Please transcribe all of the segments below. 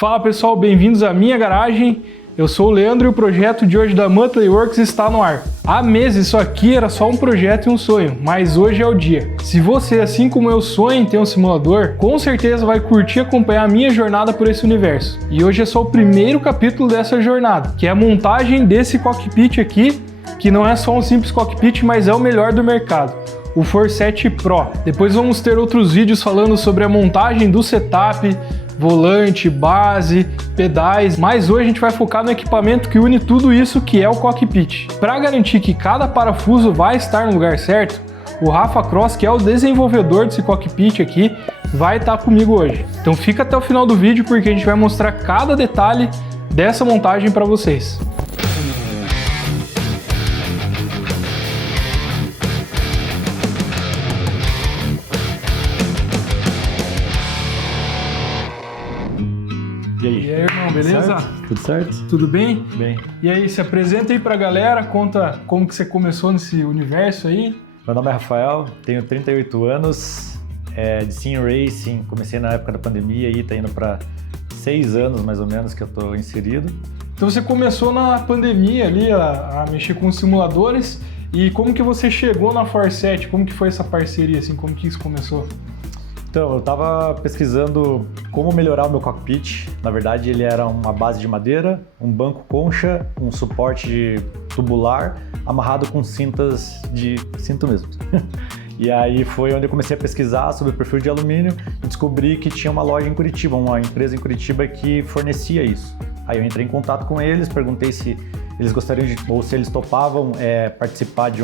Fala pessoal, bem-vindos à minha garagem. Eu sou o Leandro e o projeto de hoje da Muttley Works está no ar. Há meses isso aqui era só um projeto e um sonho, mas hoje é o dia. Se você, assim como eu, sonha em ter um simulador, com certeza vai curtir e acompanhar a minha jornada por esse universo. E hoje é só o primeiro capítulo dessa jornada, que é a montagem desse cockpit aqui, que não é só um simples cockpit, mas é o melhor do mercado, o Forset Pro. Depois vamos ter outros vídeos falando sobre a montagem do setup, volante, base, pedais, mas hoje a gente vai focar no equipamento que une tudo isso, que é o cockpit. Para garantir que cada parafuso vai estar no lugar certo, o Rafa Cross, que é o desenvolvedor desse cockpit aqui, vai estar comigo hoje. Então fica até o final do vídeo porque a gente vai mostrar cada detalhe dessa montagem para vocês. E aí, irmão, beleza? Certo? Tudo certo? Tudo bem? Bem. E aí, se apresenta aí pra galera, conta como que você começou nesse universo aí. Meu nome é Rafael, tenho 38 anos, de Sim Racing, comecei na época da pandemia e tá indo para 6 anos mais ou menos que eu tô inserido. Então você começou na pandemia ali a mexer com simuladores, e como que você chegou na Forset? Como que foi essa parceria, assim, como que isso começou? Então, eu estava pesquisando como melhorar o meu cockpit. Na verdade, ele era uma base de madeira, um banco concha, um suporte tubular, amarrado com cintas de cinto mesmo. E aí foi onde eu comecei a pesquisar sobre o perfil de alumínio e descobri que tinha uma loja em Curitiba, uma empresa em Curitiba que fornecia isso. Aí eu entrei em contato com eles, perguntei se eles gostariam ou se eles topavam participar de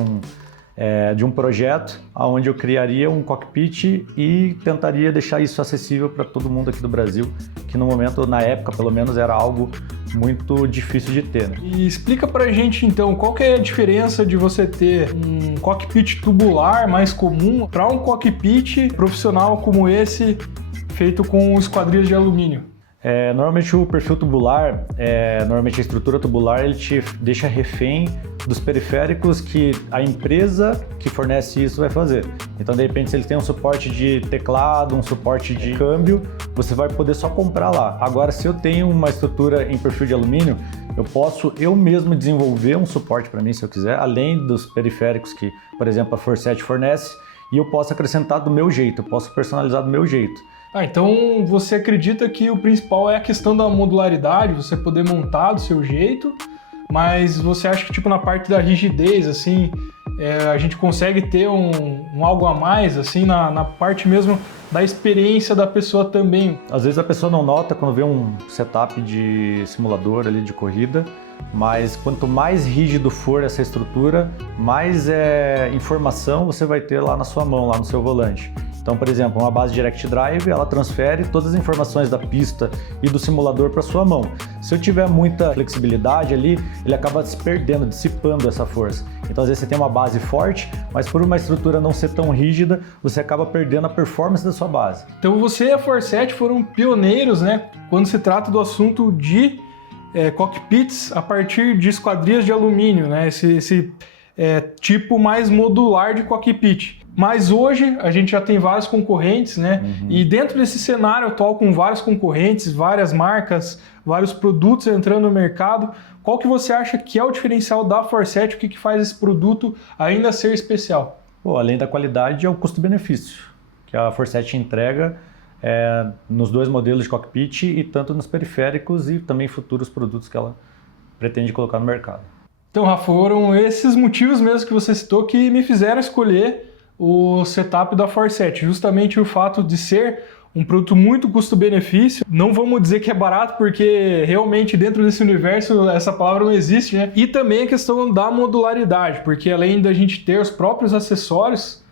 um projeto onde eu criaria um cockpit e tentaria deixar isso acessível para todo mundo aqui do Brasil, que no momento, na época pelo menos, era algo muito difícil de ter, né? E explica pra gente então, qual que é a diferença de você ter um cockpit tubular mais comum para um cockpit profissional como esse, feito com esquadrias de alumínio? Normalmente o perfil tubular, normalmente a estrutura tubular, ele te deixa refém dos periféricos que a empresa que fornece isso vai fazer. Então, de repente, se ele tem um suporte de teclado, um suporte de câmbio, você vai poder só comprar lá. Agora, se eu tenho uma estrutura em perfil de alumínio, eu posso eu mesmo desenvolver um suporte para mim, se eu quiser, além dos periféricos que, por exemplo, a Forset fornece, e eu posso acrescentar do meu jeito, eu posso personalizar do meu jeito. Então você acredita que o principal é a questão da modularidade, você poder montar do seu jeito, mas você acha que tipo na parte da rigidez, assim, a gente consegue ter um algo a mais, assim, na parte mesmo da experiência da pessoa também? Às vezes a pessoa não nota quando vê um setup de simulador ali de corrida, mas quanto mais rígido for essa estrutura, mais informação você vai ter lá na sua mão, lá no seu volante. Então, por exemplo, uma base Direct Drive, ela transfere todas as informações da pista e do simulador para sua mão. Se eu tiver muita flexibilidade ali, ele acaba se perdendo, dissipando essa força. Então, às vezes você tem uma base forte, mas por uma estrutura não ser tão rígida, você acaba perdendo a performance da sua base. Então, você e a Forset foram pioneiros, né, quando se trata do assunto de cockpits a partir de esquadrias de alumínio, né, esse tipo mais modular de cockpit. Mas hoje a gente já tem vários concorrentes, né? Uhum. E dentro desse cenário atual com vários concorrentes, várias marcas, vários produtos entrando no mercado, qual que você acha que é o diferencial da Forset? O que faz esse produto ainda ser especial? Além da qualidade, é o custo-benefício que a Forset entrega nos dois modelos de cockpit e tanto nos periféricos e também futuros produtos que ela pretende colocar no mercado. Então, Rafa, foram esses motivos mesmo que você citou que me fizeram escolher o setup da Forset, justamente o fato de ser um produto muito custo-benefício. Não vamos dizer que é barato, porque realmente dentro desse universo essa palavra não existe, né? E também a questão da modularidade, porque além da gente ter os próprios acessórios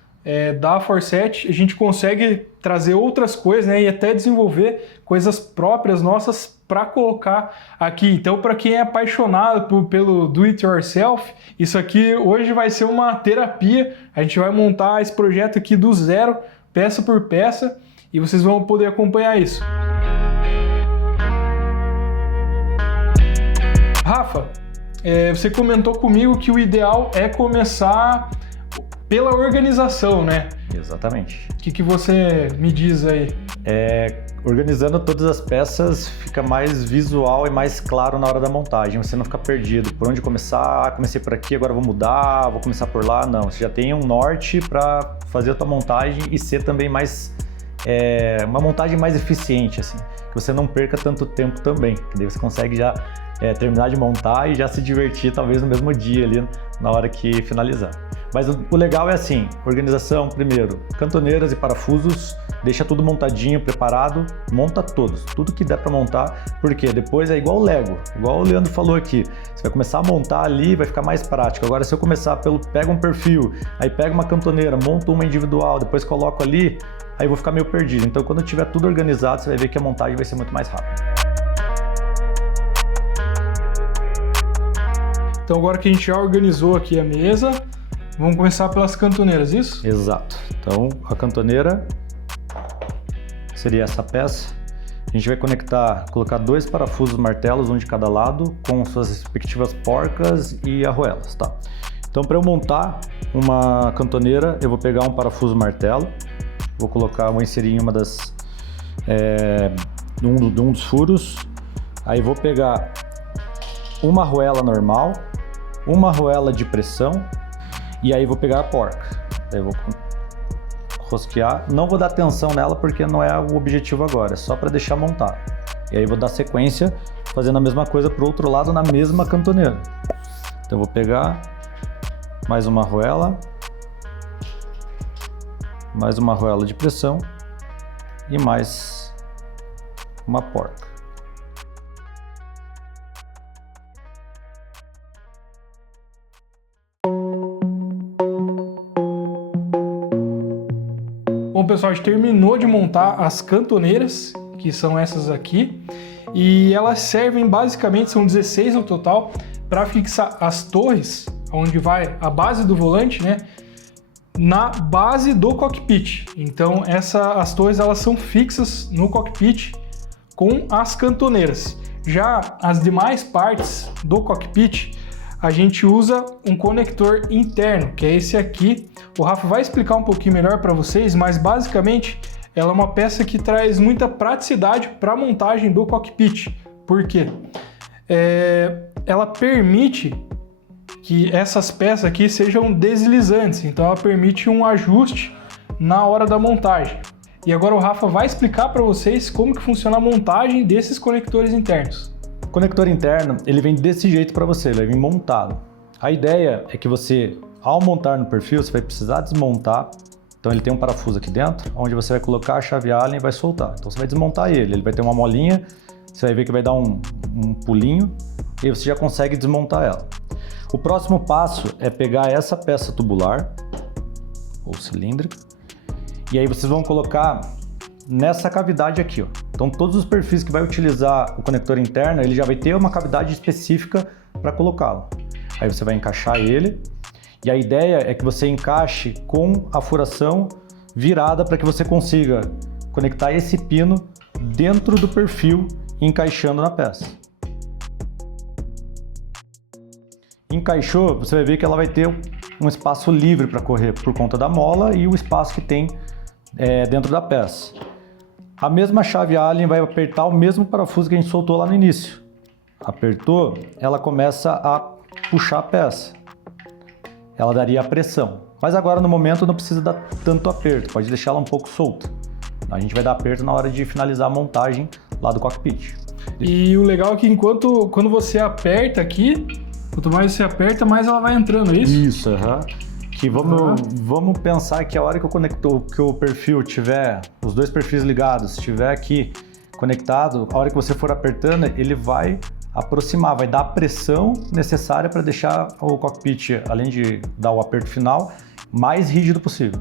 da Forset, a gente consegue trazer outras coisas, né? E até desenvolver coisas próprias nossas para colocar aqui. Então, para quem é apaixonado pelo do it yourself, isso aqui hoje vai ser uma terapia. A gente vai montar esse projeto aqui do zero, peça por peça, e vocês vão poder acompanhar isso. Rafa, você comentou comigo que o ideal é começar pela organização, né? Exatamente. O que você me diz aí? Organizando todas as peças fica mais visual e mais claro na hora da montagem. Você não fica perdido por onde começar, comecei por aqui, agora vou mudar, vou começar por lá. Não, você já tem um norte para fazer a tua montagem e ser também mais uma montagem mais eficiente, assim, que você não perca tanto tempo também, que daí você consegue já terminar de montar e já se divertir talvez no mesmo dia ali na hora que finalizar. Mas o legal é assim, organização primeiro, cantoneiras e parafusos, deixa tudo montadinho, preparado, monta todos, tudo que der para montar, porque depois é igual o Lego, igual o Leandro falou aqui, você vai começar a montar ali, vai ficar mais prático. Agora se eu começar pega um perfil, aí pega uma cantoneira, monto uma individual, depois coloco ali, aí eu vou ficar meio perdido. Então quando tiver tudo organizado, você vai ver que a montagem vai ser muito mais rápida. Então agora que a gente já organizou aqui a mesa, vamos começar pelas cantoneiras, isso? Exato. Então a cantoneira seria essa peça. A gente vai colocar 2 parafusos martelos, um de cada lado, com suas respectivas porcas e arruelas, tá? Então para eu montar uma cantoneira, eu vou pegar um parafuso martelo, vou inserir em uma um dos furos, aí vou pegar uma arruela normal, uma arruela de pressão e aí vou pegar a porca. Aí eu vou rosquear, não vou dar tensão nela porque não é o objetivo agora, é só para deixar montar. E aí vou dar sequência fazendo a mesma coisa para o outro lado na mesma cantoneira. Então eu vou pegar mais uma arruela de pressão e mais uma porca. Bom, pessoal, a gente terminou de montar as cantoneiras, que são essas aqui, e elas servem basicamente, são 16 no total, para fixar as torres, onde vai a base do volante, né, na base do cockpit. Então as torres elas são fixas no cockpit com as cantoneiras. Já as demais partes do cockpit, a gente usa um conector interno, que é esse aqui. O Rafa vai explicar um pouquinho melhor para vocês, mas basicamente ela é uma peça que traz muita praticidade para a montagem do cockpit. Por quê? Ela permite que essas peças aqui sejam deslizantes, então ela permite um ajuste na hora da montagem. E agora o Rafa vai explicar para vocês como que funciona a montagem desses conectores internos. O conector interno, ele vem desse jeito para você, ele vai vir montado. A ideia é que você, ao montar no perfil, você vai precisar desmontar. Então ele tem um parafuso aqui dentro, onde você vai colocar a chave Allen e vai soltar. Então você vai desmontar ele vai ter uma molinha, você vai ver que vai dar um pulinho e você já consegue desmontar ela. O próximo passo é pegar essa peça tubular, ou cilíndrica, e aí vocês vão colocar nessa cavidade aqui, ó. Então todos os perfis que vai utilizar o conector interno, ele já vai ter uma cavidade específica para colocá-lo. Aí você vai encaixar ele, e a ideia é que você encaixe com a furação virada para que você consiga conectar esse pino dentro do perfil, encaixando na peça. Encaixou, você vai ver que ela vai ter um espaço livre para correr por conta da mola e o espaço que tem dentro da peça. A mesma chave Allen vai apertar o mesmo parafuso que a gente soltou lá no início. Apertou, ela começa a puxar a peça. Ela daria a pressão. Mas agora no momento não precisa dar tanto aperto, pode deixar ela um pouco solta. A gente vai dar aperto na hora de finalizar a montagem lá do cockpit. E o legal é que quando você aperta aqui, quanto mais você aperta, mais ela vai entrando, é isso? Isso, Que vamos pensar que a hora que o perfil tiver, os dois perfis ligados, estiver aqui conectado, a hora que você for apertando, ele vai aproximar, vai dar a pressão necessária para deixar o cockpit, além de dar o aperto final, mais rígido possível.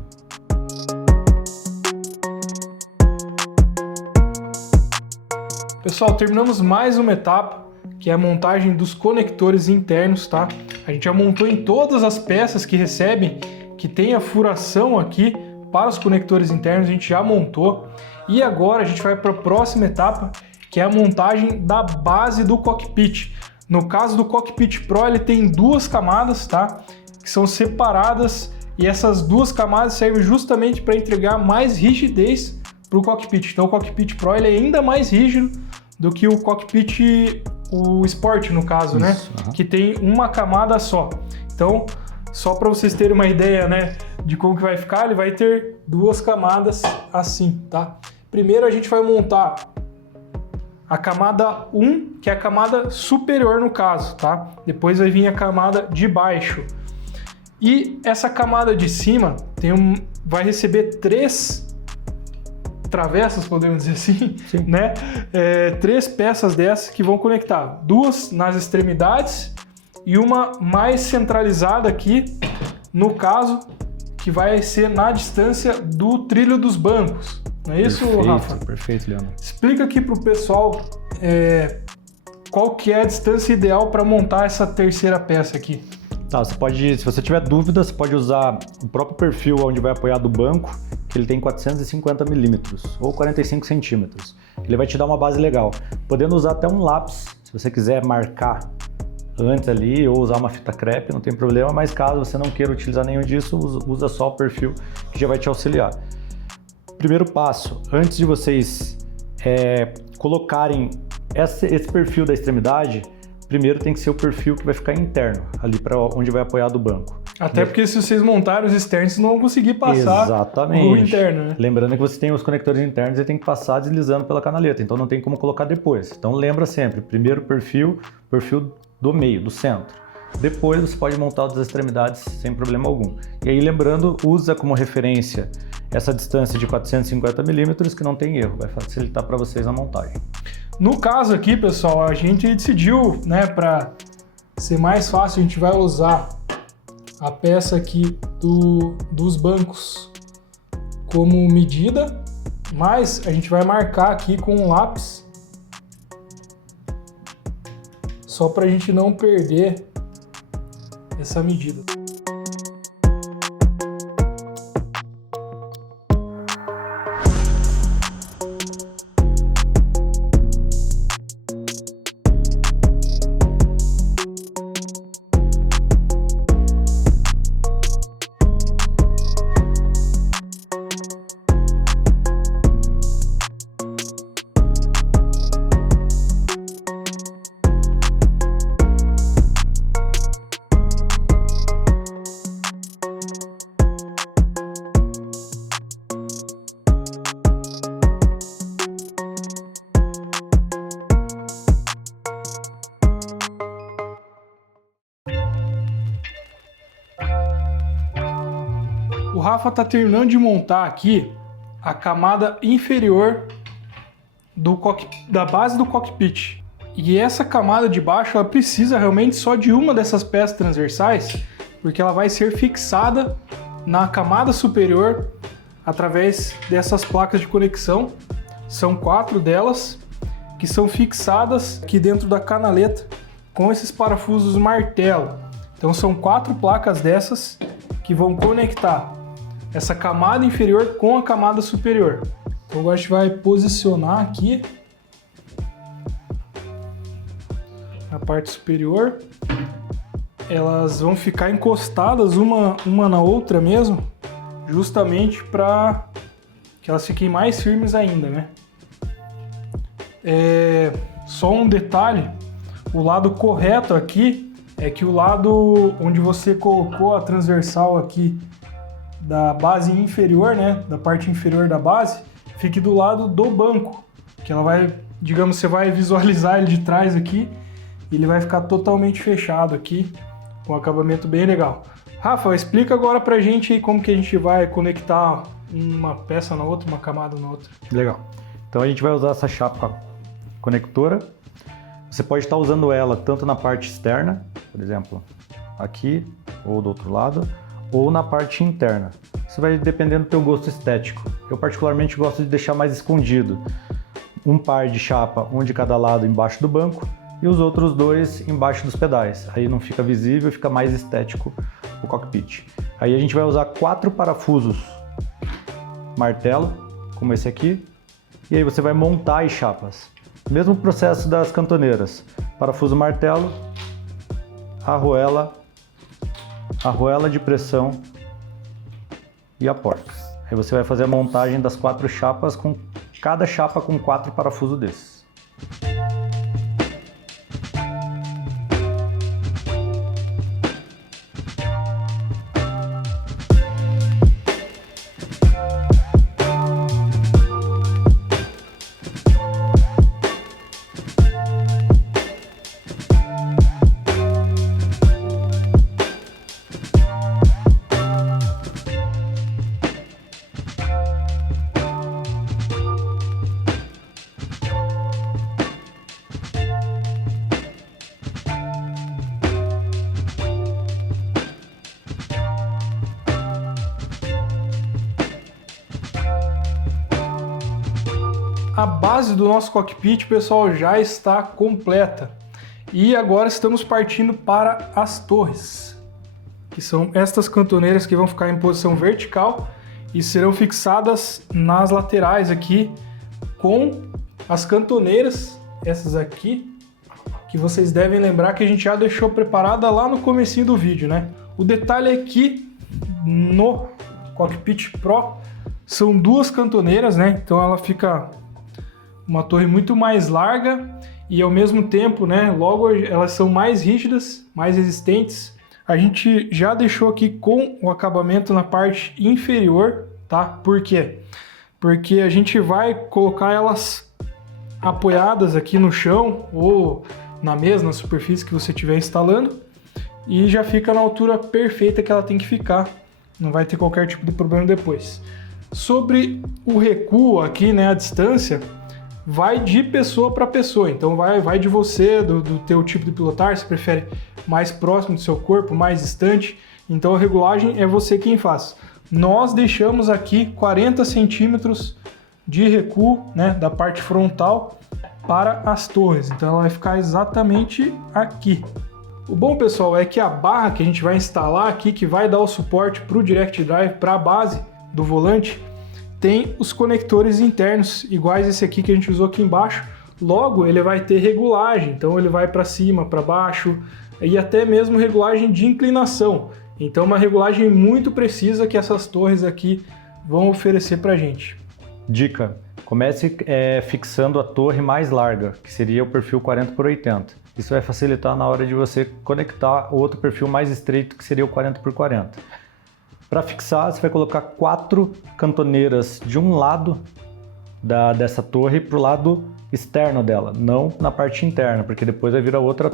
Pessoal, terminamos mais uma etapa, que é a montagem dos conectores internos, tá? A gente já montou em todas as peças que recebem, que tem a furação aqui para os conectores internos, a gente já montou. E agora a gente vai para a próxima etapa, que é a montagem da base do cockpit. No caso do Cockpit Pro, ele tem duas camadas, tá? Que são separadas, e essas duas camadas servem justamente para entregar mais rigidez para o cockpit. Então o cockpit Pro ele é ainda mais rígido do que o cockpit, o Sport no caso, né? Que tem uma camada só. Então, só para vocês terem uma ideia, né, de como que vai ficar, ele vai ter 2 camadas assim, tá? Primeiro a gente vai montar a camada 1, que é a camada superior no caso, tá? Depois vai vir a camada de baixo. E essa camada de cima vai receber 3 travessas, podemos dizer assim, né? 3 peças dessas que vão conectar, 2 nas extremidades e uma mais centralizada aqui, no caso, que vai ser na distância do trilho dos bancos. Não é isso, Rafa? Perfeito, Leandro. Explica aqui para o pessoal qual que é a distância ideal para montar essa terceira peça aqui. Tá, você pode, se você tiver dúvida, você pode usar o próprio perfil onde vai apoiar do banco, que ele tem 450 milímetros ou 45 centímetros. Ele vai te dar uma base legal, podendo usar até um lápis, se você quiser marcar antes ali, ou usar uma fita crepe, não tem problema, mas caso você não queira utilizar nenhum disso, usa só o perfil que já vai te auxiliar. Primeiro passo, antes de vocês colocarem esse perfil da extremidade, primeiro tem que ser o perfil que vai ficar interno, ali para onde vai apoiar do banco. Até porque se vocês montarem os externos, vocês não vão conseguir passar o interno, né? Lembrando que você tem os conectores internos e tem que passar deslizando pela canaleta, então não tem como colocar depois. Então lembra sempre, primeiro perfil do meio, do centro. Depois você pode montar as extremidades sem problema algum. E aí lembrando, usa como referência essa distância de 450 milímetros que não tem erro, vai facilitar para vocês a montagem. No caso aqui, pessoal, a gente decidiu, né, para ser mais fácil, a gente vai usar a peça aqui dos bancos como medida, mas a gente vai marcar aqui com um lápis, só para a gente não perder essa medida. O Rafa está terminando de montar aqui a camada inferior da base do cockpit. E essa camada de baixo ela precisa realmente só de uma dessas peças transversais, porque ela vai ser fixada na camada superior através dessas placas de conexão. São 4 delas que são fixadas aqui dentro da canaleta com esses parafusos martelo. Então são 4 placas dessas que vão conectar essa camada inferior com a camada superior. Então agora a gente vai posicionar aqui a parte superior. Elas vão ficar encostadas uma na outra mesmo, justamente para que elas fiquem mais firmes ainda, né? Só um detalhe, o lado correto aqui é que o lado onde você colocou a transversal aqui da base inferior, né, da parte inferior da base, fique do lado do banco, que ela vai, digamos, você vai visualizar ele de trás aqui, e ele vai ficar totalmente fechado aqui, com um acabamento bem legal. Rafa, explica agora pra gente aí como que a gente vai conectar uma peça na outra, uma camada na outra. Legal. Então a gente vai usar essa chapa conectora. Você pode estar usando ela tanto na parte externa, por exemplo, aqui ou do outro lado, ou na parte interna. Isso vai dependendo do teu gosto estético. Eu particularmente gosto de deixar mais escondido. Um par de chapa, um de cada lado embaixo do banco e os outros 2 embaixo dos pedais. Aí não fica visível, fica mais estético o cockpit. Aí a gente vai usar 4 parafusos martelo, como esse aqui, e aí você vai montar as chapas. Mesmo processo das cantoneiras. Parafuso martelo, arruela de pressão e a porta. Aí você vai fazer a montagem das 4 chapas, com cada chapa com 4 parafusos desses. A base do nosso cockpit, pessoal, já está completa. E agora estamos partindo para as torres, que são estas cantoneiras que vão ficar em posição vertical e serão fixadas nas laterais aqui com as cantoneiras, essas aqui, que vocês devem lembrar que a gente já deixou preparada lá no comecinho do vídeo, né? O detalhe é que no Cockpit Pro são 2 cantoneiras, né? Então ela fica uma torre muito mais larga e ao mesmo tempo, né, logo elas são mais rígidas, mais resistentes. A gente já deixou aqui com o acabamento na parte inferior, tá? Por quê? Porque a gente vai colocar elas apoiadas aqui no chão ou na mesa, na superfície que você estiver instalando, e já fica na altura perfeita que ela tem que ficar. Não vai ter qualquer tipo de problema depois. Sobre o recuo aqui, né, a distância, vai de pessoa para pessoa, então vai de você, do teu tipo de pilotar, se prefere mais próximo do seu corpo, mais distante, então a regulagem é você quem faz. Nós deixamos aqui 40 centímetros de recuo, né, da parte frontal para as torres, então ela vai ficar exatamente aqui. O bom, pessoal, é que a barra que a gente vai instalar aqui, que vai dar o suporte para o Direct Drive, para a base do volante, tem os conectores internos, iguais esse aqui que a gente usou aqui embaixo. Logo, ele vai ter regulagem, então ele vai para cima, para baixo, e até mesmo regulagem de inclinação. Então uma regulagem muito precisa que essas torres aqui vão oferecer para a gente. Dica: comece fixando a torre mais larga, que seria o perfil 40x80. Isso vai facilitar na hora de você conectar o outro perfil mais estreito, que seria o 40x40. Para fixar, você vai colocar 4 cantoneiras de um lado dessa torre para o lado externo dela, não na parte interna, porque depois vai vir outro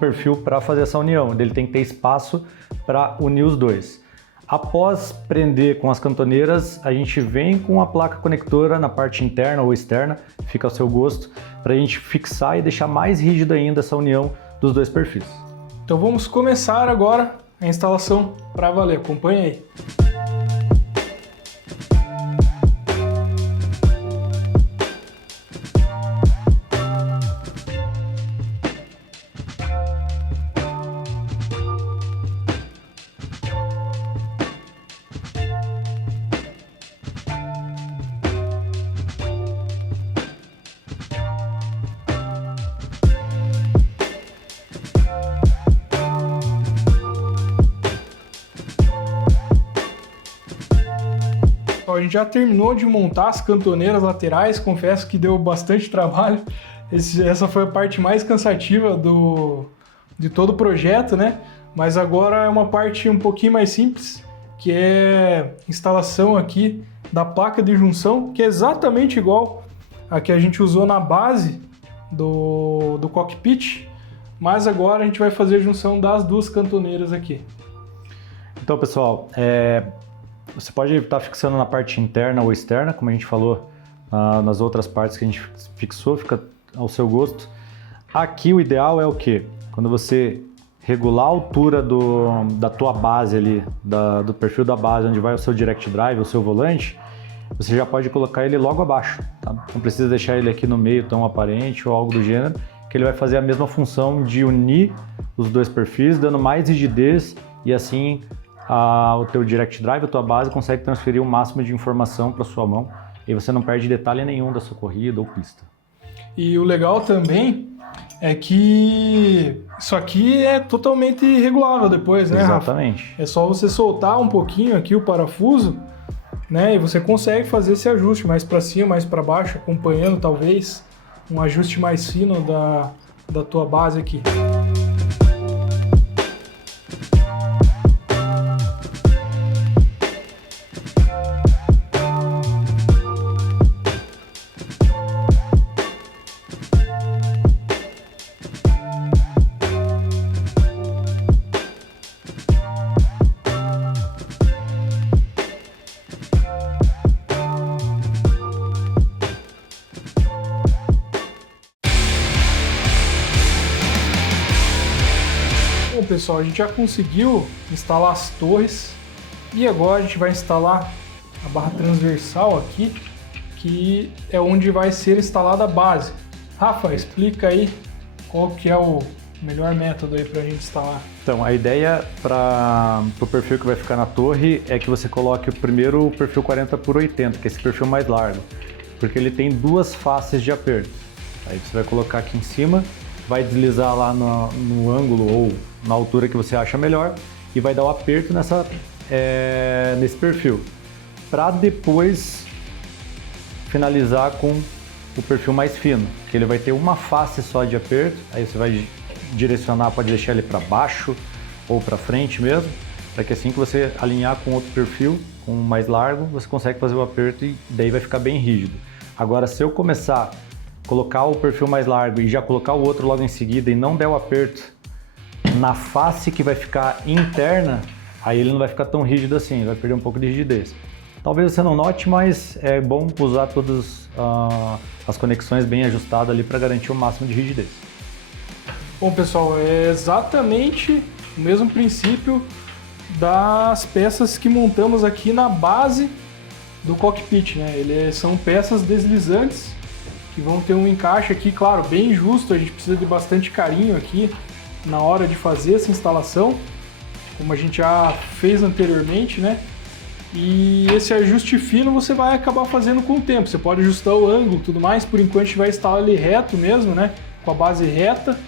perfil para fazer essa união. Ele tem que ter espaço para unir os dois. Após prender com as cantoneiras, a gente vem com a placa conectora na parte interna ou externa, fica ao seu gosto, para a gente fixar e deixar mais rígida ainda essa união dos dois perfis. Então vamos começar agora a instalação para valer. Acompanhe aí. A gente já terminou de montar as cantoneiras laterais, confesso que deu bastante trabalho. Essa foi a parte mais cansativa de todo o projeto, né? Mas agora é uma parte um pouquinho mais simples, que é a instalação aqui da placa de junção, que é exatamente igual a que a gente usou na base do cockpit, mas agora a gente vai fazer a junção das 2 cantoneiras aqui. Então, pessoal, você pode estar fixando na parte interna ou externa, como a gente falou nas outras partes que a gente fixou, fica ao seu gosto. Aqui o ideal é o quê? Quando você regular a altura da tua base ali, do perfil da base, onde vai o seu Direct Drive, o seu volante, você já pode colocar ele logo abaixo, tá? Não precisa deixar ele aqui no meio tão aparente ou algo do gênero, que ele vai fazer a mesma função de unir os dois perfis, dando mais rigidez e assim o teu Direct Drive, a tua base, consegue transferir o máximo de informação para sua mão e você não perde detalhe nenhum da sua corrida ou pista. E o legal também é que isso aqui é totalmente regulável depois, né, Exatamente. Rafa? É só você soltar um pouquinho aqui o parafuso né? E você consegue fazer esse ajuste mais para cima, mais para baixo, acompanhando talvez um ajuste mais fino da tua base aqui. Bom, pessoal, a gente já conseguiu instalar as torres e agora a gente vai instalar a barra transversal aqui, que é onde vai ser instalada a base. Rafa, explica aí qual que é o melhor método aí para a gente instalar. Então, a ideia para o perfil que vai ficar na torre é que você coloque primeiro o perfil 40x80, que é esse perfil mais largo, porque ele tem duas faces de aperto. Aí você vai colocar aqui em cima, vai deslizar lá no ângulo ou na altura que você acha melhor e vai dar o aperto nesse perfil, para depois finalizar com o perfil mais fino, que ele vai ter uma face só de aperto. Aí você vai direcionar, pode deixar ele para baixo ou para frente mesmo, para que assim que você alinhar com outro perfil, com um mais largo, você consegue fazer o aperto e daí vai ficar bem rígido. Agora, se eu começar a colocar o perfil mais largo e já colocar o outro logo em seguida e não der o aperto na face que vai ficar interna, aí ele não vai ficar tão rígido assim, vai perder um pouco de rigidez. Talvez você não note, mas é bom usar todas as conexões bem ajustadas ali para garantir o máximo de rigidez. Bom, pessoal, é exatamente o mesmo princípio das peças que montamos aqui na base do cockpit, né? São peças deslizantes que vão ter um encaixe aqui, claro, bem justo. A gente precisa de bastante carinho aqui na hora de fazer essa instalação, como a gente já fez anteriormente, né? E esse ajuste fino você vai acabar fazendo com o tempo. Você pode ajustar o ângulo e tudo mais. Por enquanto a gente vai instalar ele reto mesmo, né? Com a base reta,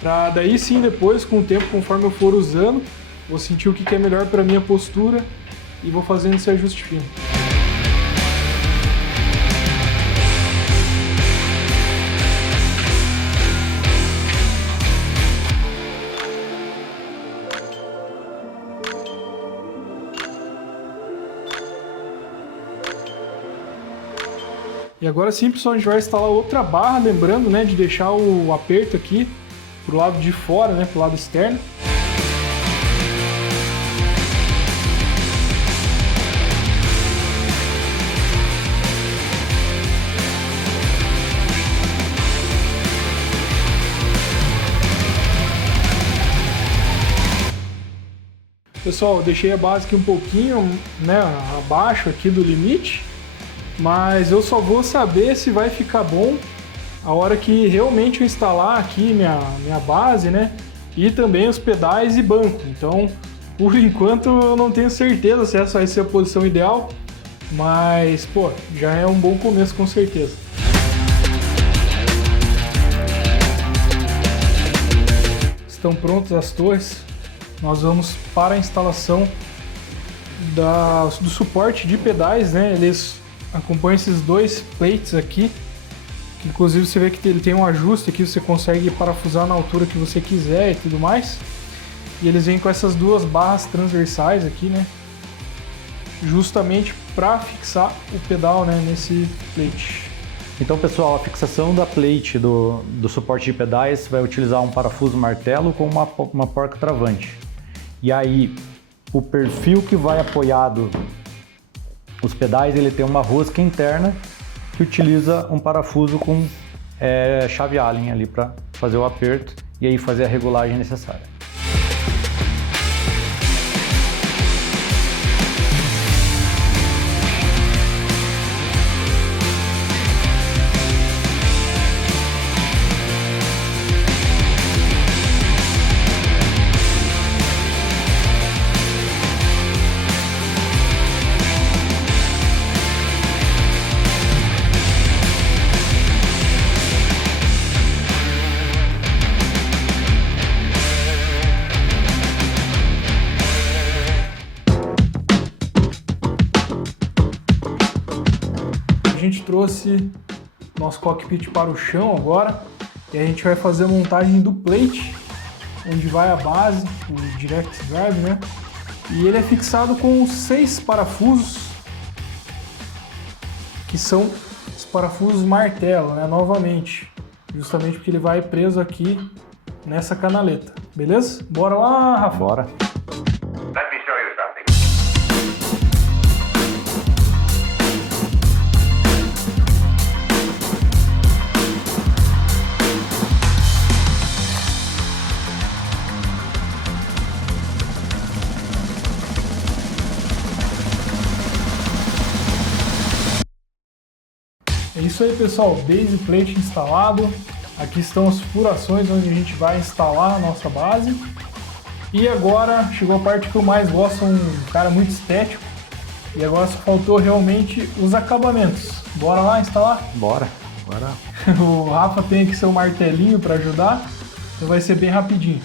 para daí sim depois, com o tempo, conforme eu for usando, vou sentir o que é melhor para minha postura e vou fazendo esse ajuste fino. E agora sim, pessoal, a gente vai instalar outra barra, lembrando, né, de deixar o aperto aqui pro lado de fora, né, pro lado externo. Pessoal, eu deixei a base aqui um pouquinho, né, abaixo aqui do limite, mas eu só vou saber se vai ficar bom a hora que realmente eu instalar aqui minha base, né, e também os pedais e banco. Então, por enquanto eu não tenho certeza se essa vai ser a posição ideal, mas, pô, já é um bom começo com certeza. Estão prontas as torres. Nós vamos para a instalação do suporte de pedais, né? Eles acompanham esses dois plates aqui, que inclusive você vê que ele tem um ajuste aqui, você consegue parafusar na altura que você quiser e tudo mais. E eles vêm com essas duas barras transversais aqui, né? Justamente para fixar o pedal, né, nesse plate. Então, pessoal, a fixação da plate do suporte de pedais vai utilizar um parafuso martelo com uma porca travante. E aí, o perfil que vai apoiado os pedais, ele tem uma rosca interna que utiliza um parafuso com chave Allen ali para fazer o aperto e aí fazer a regulagem necessária. trouxe nosso cockpit para o chão agora e a gente vai fazer a montagem do plate, onde vai a base, o Direct Drive, né? E ele é fixado com 6 parafusos, que são os parafusos martelo, né? Novamente, justamente porque ele vai preso aqui nessa canaleta, beleza? Bora lá, Rafa? Bora. Let me show you something. É isso aí, pessoal, base plate instalado. Aqui estão as furações onde a gente vai instalar a nossa base. E agora chegou a parte que eu mais gosto, um cara muito estético. E agora só faltou realmente os acabamentos. Bora lá instalar? Bora. Bora. O Rafa tem aqui seu martelinho para ajudar, então vai ser bem rapidinho.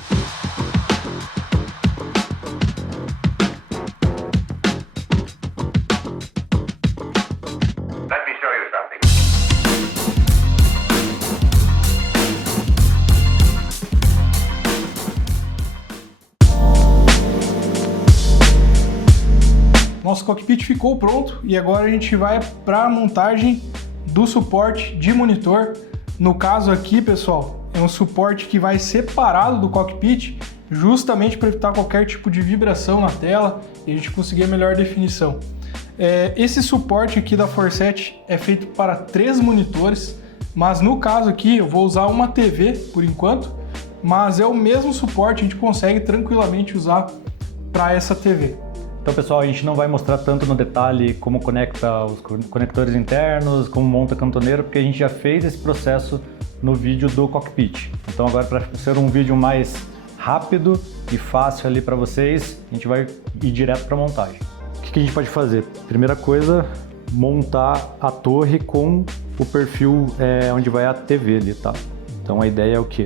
Let me show you something. Nosso cockpit ficou pronto e agora a gente vai para a montagem do suporte de monitor. No caso aqui, pessoal, é um suporte que vai separado do cockpit, justamente para evitar qualquer tipo de vibração na tela e a gente conseguir a melhor definição. Esse suporte aqui da Forset é feito para 3 monitores, mas no caso aqui eu vou usar uma TV por enquanto, mas é o mesmo suporte, a gente consegue tranquilamente usar para essa TV. Então, pessoal, a gente não vai mostrar tanto no detalhe como conecta os conectores internos, como monta a cantoneira, porque a gente já fez esse processo no vídeo do cockpit. Então, agora, para ser um vídeo mais rápido e fácil ali para vocês, a gente vai ir direto para a montagem. O que a gente pode fazer? Primeira coisa, montar a torre com o perfil onde vai a TV ali, tá? Então, a ideia é o quê?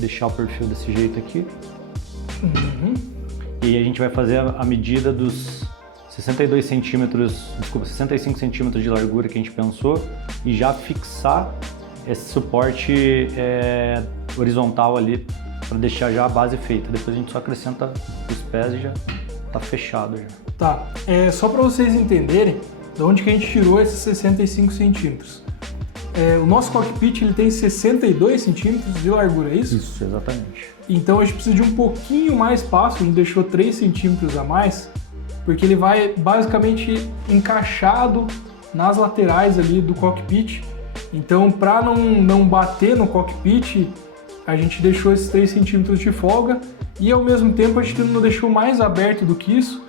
Deixar o perfil desse jeito aqui. E a gente vai fazer a medida dos 62 centímetros, desculpa, 65 centímetros de largura que a gente pensou e já fixar esse suporte horizontal ali para deixar já a base feita. Depois a gente só acrescenta os pés e já tá fechado já. Tá, só para vocês entenderem de onde que a gente tirou esses 65 centímetros. O nosso cockpit ele tem 62 centímetros de largura, é isso? Isso, exatamente. Então a gente precisa de um pouquinho mais espaço, a gente deixou 3 centímetros a mais, porque ele vai basicamente encaixado nas laterais ali do cockpit. Então, para não bater no cockpit, a gente deixou esses 3 centímetros de folga e ao mesmo tempo a gente não deixou mais aberto do que isso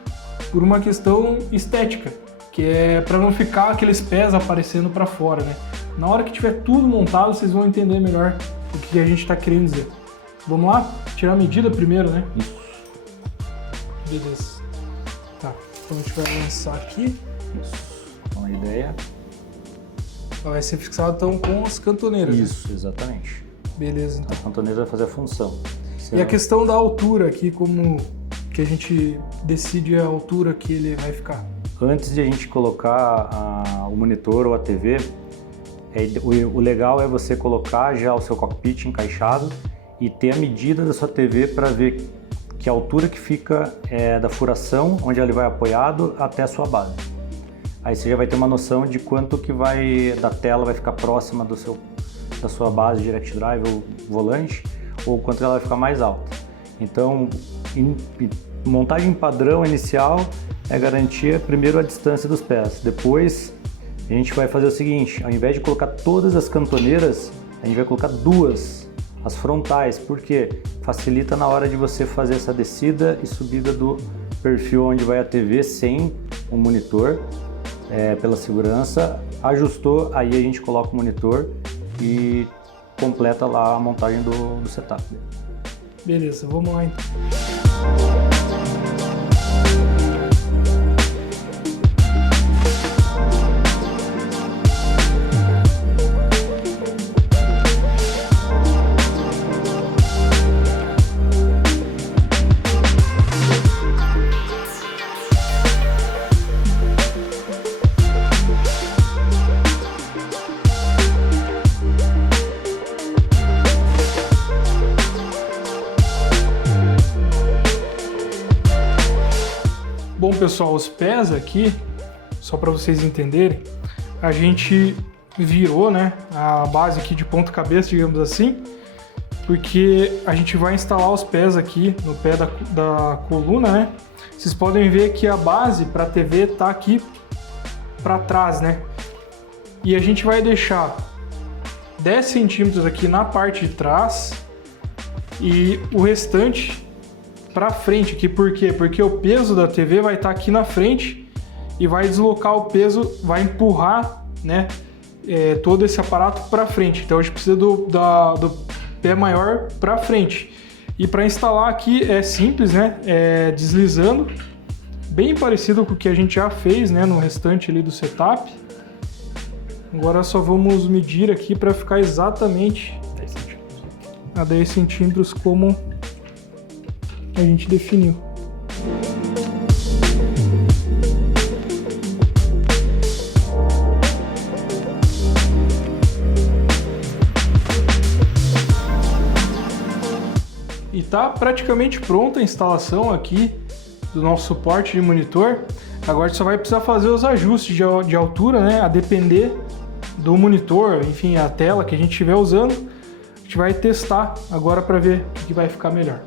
por uma questão estética, que é para não ficar aqueles pés aparecendo para fora, né? Na hora que tiver tudo montado, vocês vão entender melhor o que a gente está querendo dizer. Vamos lá? Tirar a medida primeiro, né? Isso. Beleza. Tá, então a gente vai lançar aqui. Isso. Então a ideia... Vai ser fixado então com as cantoneiras. Isso, exatamente. Beleza, então. A cantoneira vai fazer a função. E a questão da altura aqui, como que a gente decide a altura que ele vai ficar? Antes de a gente colocar o monitor ou a TV, o legal é você colocar já o seu cockpit encaixado e ter a medida da sua TV para ver que a altura que fica da furação, onde ele vai apoiado, até a sua base. Aí você já vai ter uma noção de quanto que da tela vai ficar próxima da sua base Direct Drive ou volante, ou quanto ela vai ficar mais alta. Então, montagem padrão inicial é garantir primeiro a distância dos pés. Depois, a gente vai fazer o seguinte, ao invés de colocar todas as cantoneiras, a gente vai colocar 2, as frontais, porque facilita na hora de você fazer essa descida e subida do perfil onde vai a TV sem o monitor, pela segurança. Ajustou, aí a gente coloca o monitor e completa lá a montagem do setup. Beleza, vamos lá então. pessoal, os pés aqui, só para vocês entenderem, a gente virou, né, a base aqui de ponta cabeça, digamos assim, porque a gente vai instalar os pés aqui no pé da coluna, né? Vocês podem ver que a base para a TV tá aqui para trás, né? E a gente vai deixar 10 centímetros aqui na parte de trás e o restante para frente aqui. Por quê? Porque o peso da TV vai estar aqui na frente e vai deslocar o peso, vai empurrar, né, todo esse aparato para frente. Então a gente precisa do pé maior para frente. E para instalar aqui é simples, né? Deslizando, bem parecido com o que a gente já fez, né, no restante ali do setup. Agora só vamos medir aqui para ficar exatamente a 10 centímetros como a gente definiu. E tá praticamente pronta a instalação aqui do nosso suporte de monitor. Agora a gente só vai precisar fazer os ajustes de altura, né, a depender do monitor, enfim, a tela que a gente estiver usando. A gente vai testar agora para ver o que vai ficar melhor.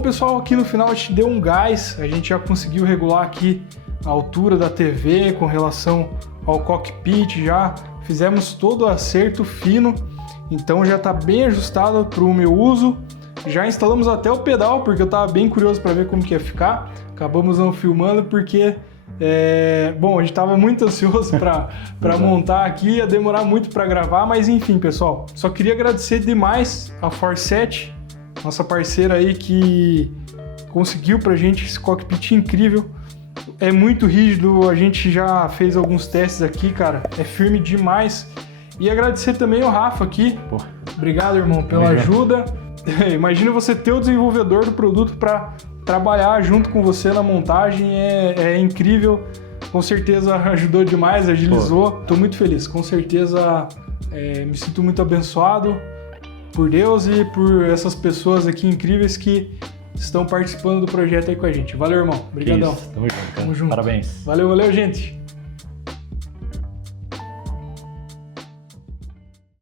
Pessoal, aqui no final a gente deu um gás, a gente já conseguiu regular aqui a altura da TV com relação ao cockpit, já fizemos todo o acerto fino, então já está bem ajustado para o meu uso. Já instalamos até o pedal, porque eu estava bem curioso para ver como que ia ficar. Acabamos não filmando porque, bom, a gente estava muito ansioso para montar aqui, ia demorar muito para gravar, mas enfim, pessoal, só queria agradecer demais a Forset, nossa parceira aí, que conseguiu pra gente esse cockpit incrível. É muito rígido, a gente já fez alguns testes aqui, cara, é firme demais. E agradecer também ao Rafa aqui. Pô. Obrigado, irmão, pela ajuda. Imagina você ter o desenvolvedor do produto para trabalhar junto com você na montagem, é incrível. Com certeza ajudou demais, agilizou. Tô muito feliz, com certeza me sinto muito abençoado por Deus e por essas pessoas aqui incríveis que estão participando do projeto aí com a gente. Valeu, irmão. Obrigadão. Tamo junto, cara. Tamo junto. Parabéns. Valeu, gente.